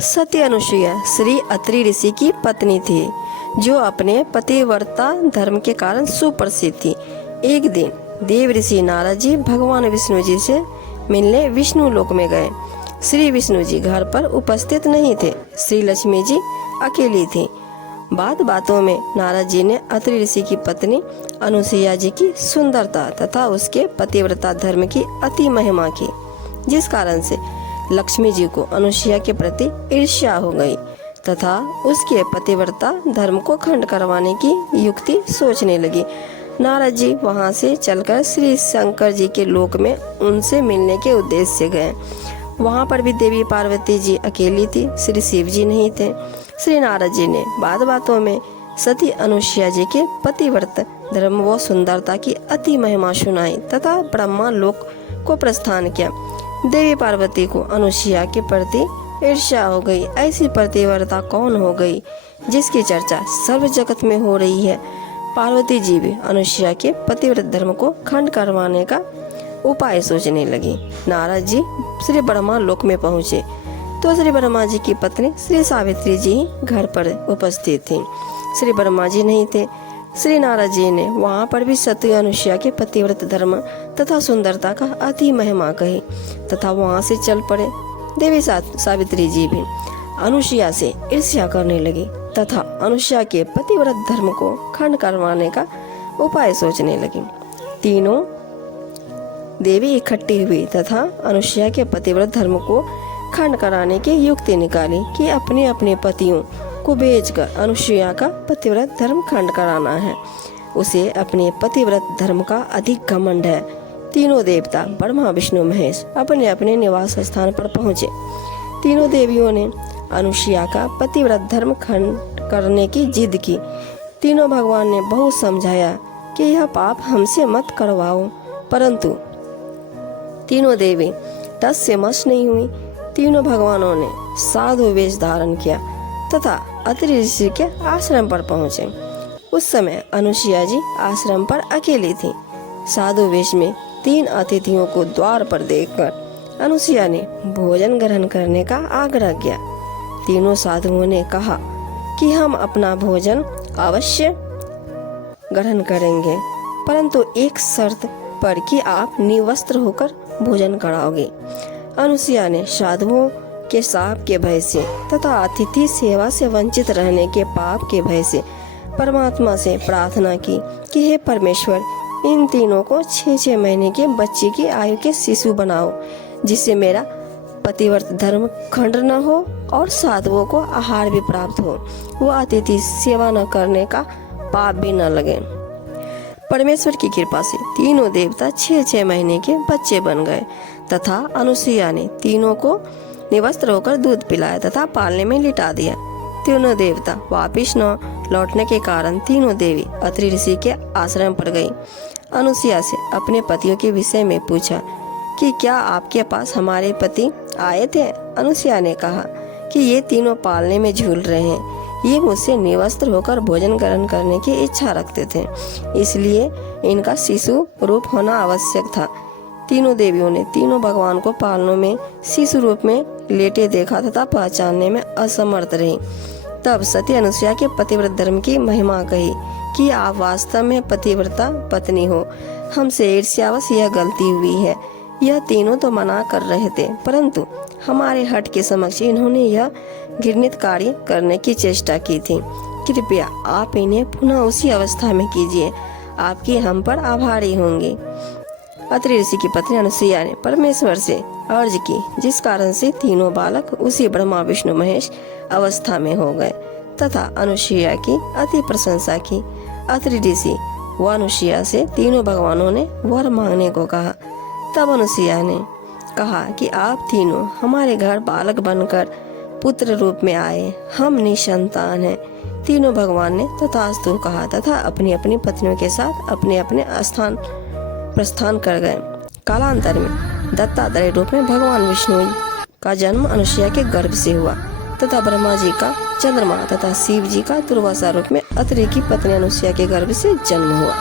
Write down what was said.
सती अनुसुईया श्री अत्रि ऋषि की पत्नी थी, जो अपने पतिव्रता धर्म के कारण सुप्रसिद्ध थी। एक दिन देव ऋषि नारद जी भगवान विष्णु जी से मिलने विष्णु लोक में गए। श्री विष्णु जी घर पर उपस्थित नहीं थे। श्री लक्ष्मी जी अकेली थी। बात बातों में नारद जी ने अत्रि ऋषि की पत्नी अनुसुईया जी की सुंदरता तथा उसके पतिव्रता धर्म की अति महिमा की, जिस कारण से लक्ष्मी जी को अनुसुईया के प्रति ईर्ष्या हो गई तथा उसके पतिव्रता धर्म को खंड करवाने की युक्ति सोचने लगी। नारद जी वहां से चलकर श्री शंकर जी के लोक में उनसे मिलने के उद्देश्य से गए। वहां पर भी देवी पार्वती जी अकेली थी, श्री शिव जी नहीं थे। श्री नारद जी ने बात बातों में सती अनुसुईया जी के पतिव्रत धर्म व सुंदरता की अति महिमा सुनाई तथा ब्रह्मा लोक को प्रस्थान किया। देवी पार्वती को अनुसुईया के प्रति ईर्ष्या हो गई। ऐसी पतिव्रता कौन हो गई जिसकी चर्चा सर्व जगत में हो रही है। पार्वती जी भी अनुसुईया के पतिव्रत धर्म को खंड करवाने का उपाय सोचने लगी। नारद जी श्री ब्रह्मा लोक में पहुँचे तो श्री ब्रह्मा जी की पत्नी श्री सावित्री जी घर पर उपस्थित थी। श्री ब्रह्मा जी नहीं थे। श्री नारद जी ने वहाँ पर भी सती अनुसुईया के पतिव्रत धर्म तथा सुंदरता का अति महिमा कही तथा वहाँ से चल पड़े। देवी सावित्री जी भी अनुसुईया से ईर्ष्या करने लगी तथा अनुसुईया के पतिव्रत धर्म को खंड करवाने का उपाय सोचने लगी। तीनों देवी इकट्ठी हुई तथा अनुसुईया के पतिव्रत धर्म को खंड कराने की युक्ति निकाली कि अपने अपने पतियों को भेजकर अनुसुईया का पतिव्रत धर्म खंड कराना है। उसे अपने पतिव्रत धर्म का अधिक घमंड है। तीनों देवता ब्रह्मा विष्णु महेश अपने अपने निवास स्थान पर पहुँचे। तीनों देवियों ने अनुसुईया का पतिव्रत धर्म खंड करने की जिद की। तीनों भगवान ने बहुत समझाया कि यह पाप हमसे मत करवाओ, परंतु तीनों देवी टस से मस नहीं हुई। तीनों भगवानों ने साधु वेश धारण किया तथा अत्रि ऋषि के आश्रम पर पहुँचे। उस समय अनुसुईया जी आश्रम पर अकेली थी। साधु वेश में 3 अतिथियों को द्वार पर देखकर अनुसुईया ने भोजन ग्रहण करने का आग्रह किया। तीनों साधुओं ने कहा कि हम अपना भोजन अवश्य ग्रहण करेंगे, परंतु एक शर्त पर कि आप निवस्त्र होकर भोजन कराओगे। अनुसुईया ने साधुओं के शाप के भय से तथा अतिथि सेवा से वंचित रहने के पाप के भय से परमात्मा से प्रार्थना की कि हे परमेश्वर, इन तीनों को 6-6 महीने के बच्चे की आयु के शिशु बनाओ, जिससे मेरा पतिव्रत धर्म खंड न हो और साधुओं को आहार भी प्राप्त हो, वह अतिथि सेवा न करने का पाप भी न लगे। परमेश्वर की कृपा से तीनों देवता 6-6 महीने के बच्चे बन गए तथा अनुसुईया ने तीनों को निवस्त्र होकर दूध पिलाया तथा पालने में लिटा दिया। तीनों देवता वापिस न लौटने के कारण तीनों देवी अत्रि ऋषि के आश्रम पर गई। अनुसुईया से अपने पतियों के विषय में पूछा कि क्या आपके पास हमारे पति आए थे। अनुसुईया ने कहा कि ये तीनों पालने में झूल रहे हैं। ये मुझसे निवस्त्र होकर भोजन ग्रहण करने की इच्छा रखते थे, इसलिए इनका शिशु रूप होना आवश्यक था। तीनों देवियों ने तीनों भगवान को पालनों में शिशु रूप में लेटे देखा तथा पहचानने में असमर्थ रही। तब सती अनुसुईया के पतिव्रत धर्म की महिमा कही कि आप वास्तव में पतिव्रता पत्नी हो। हमसे ईर्ष्यावश यह गलती हुई है। यह तीनों तो मना कर रहे थे, परंतु हमारे हट के समक्ष इन्होंने यह घृणित कार्य करने की चेष्टा की थी। कृपया आप इन्हें पुनः उसी अवस्था में कीजिए। आपकी हम पर आभारी होंगे। अत्रि ऋषि की पत्नी अनुसुईया ने परमेश्वर से अर्ज की, जिस कारण से तीनों बालक उसी ब्रह्मा विष्णु महेश अवस्था में हो गए तथा अनुसुईया की अति प्रशंसा की। अत्रि ऋषि व अनुसुईया से तीनों भगवानों ने वर मांगने को कहा। तब अनुसुईया ने कहा कि आप तीनों हमारे घर बालक बनकर पुत्र रूप में आए। हम निसंतान हैं। तीनों भगवान ने तथास्तु कहा तथा अपनी अपनी पत्नियों के साथ अपने अपने स्थान प्रस्थान कर गए। कालांतर में दत्तात्रेय रूप में भगवान विष्णु का जन्म अनुसुईया के गर्भ से हुआ तथा ब्रह्मा जी का चंद्रमा तथा शिव जी का दुर्वासा रूप में अत्रि की पत्नी अनुसुईया के गर्भ से जन्म हुआ।